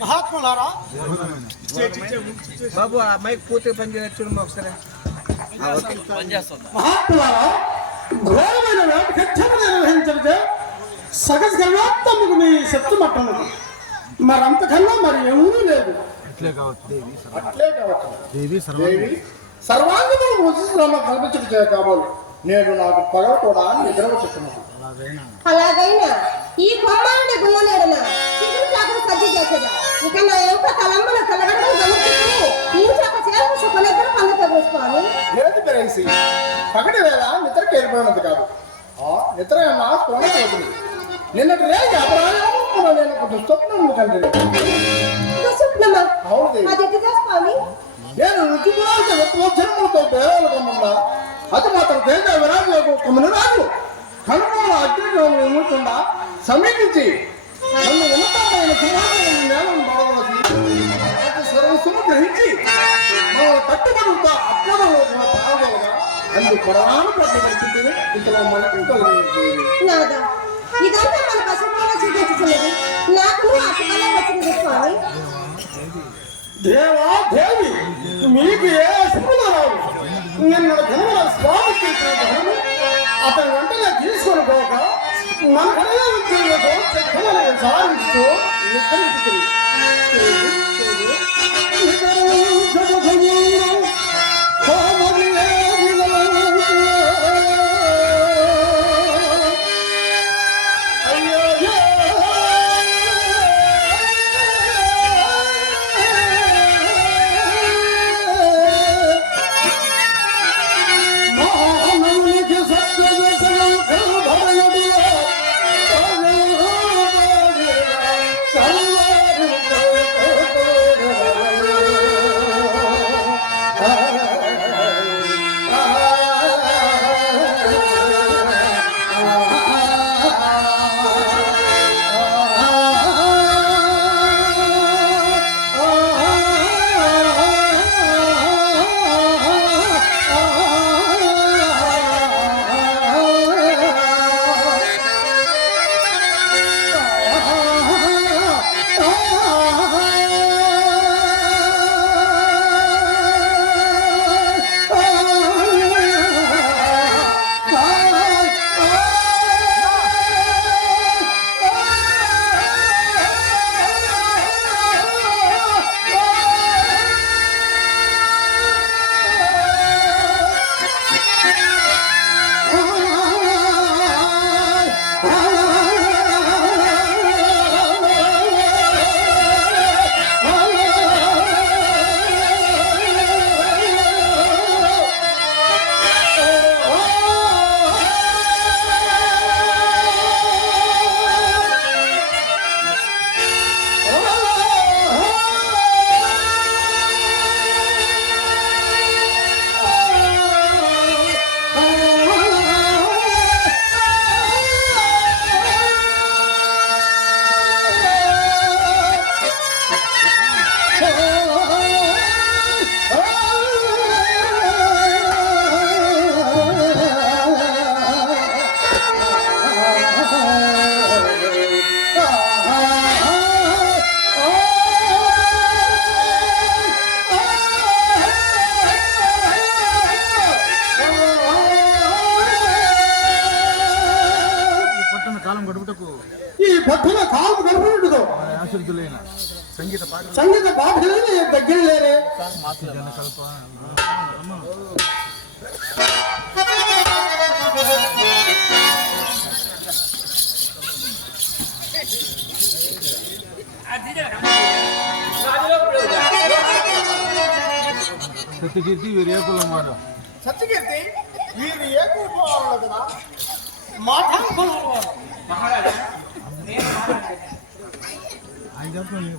మహాత్ములారా బాబు ఆ మైక్ పూర్తి పని చేయొచ్చు చూడమ్మా ఒకసారి. మహాత్ములారా, ఘోరమైన వేటకట్టను నిర్వహించడితే సగజ గర్వాత్మకు మీ శక్తి మట్టన్నది. మరంతకన్నా మరి ఏమీ లేదు. అట్లే కావచ్చు దేవి సర్వాంగము పూజిస్తున్న కల్పించక కావాలి. నేడు నాకు పగల కూడా నిద్ర చెప్తున్నది. అలాగైనా ఈ కొమ్మాన్ని గుల్లనేడన చిగురు చాకరి సజ్జి చేసేదా. ఇక నా యొక్క తలంబల కలగడం గమనించుకుని ఈ చాక చేరు సుఖనిద్ర పండుగ వేసుకోవాలి. లేదు పెరేసి, పగటి వేళ నిద్రకి వెళ్ళిపోయినది కాదు. ఆ నిద్ర నా స్ఫురణకు అవుతుంది. నిన్నటి రేగి అపరాధం నేను ఒక దుస్వప్నం కంటే దుస్వప్నమా? అది ఎట్టు చేసుకోవాలి? నేను రుచిపురాజ విప్లవజన్మలతో బేరాలుగా అది మాత్రం తేజ విరాజులకు కొమ్మని రాజు కనుమూల అగ్నికుండా సమీపించి నన్ను ఉన్నతమైన సమాజం నేలను పడవలసి అతి సర్వస్సును గ్రహించి మన కట్టుబడుతా అప్పుడలో పాల్గొనగా అందుకు పడవాను పట్టుబడుతుంది. ఇంతలో మనకు నాదా ఇదంతా మన పశువులో చూపించుతున్నది. నాకు అప్పుడలో వచ్చింది స్వామి. దేవా దేవి, మీకు ఏ అశుభం రావు. నిన్న ధనముల స్వామి అతని వెంటనే తీసుకొని పోక మన కళలో సాధిస్తూ నిర్ధరించుతుంది. ఈ పట్టున కాలం గడుపుతుందో సంగీత పాఠకులైన దగ్గర లేరే. సత్యకీర్తి వీరు ఏ కులం వారు? సత్యకీర్తి వీరు ఏ కులం వాళ్ళు కదా? మాఠం కులం వారు. ఆయన చెప్పండి.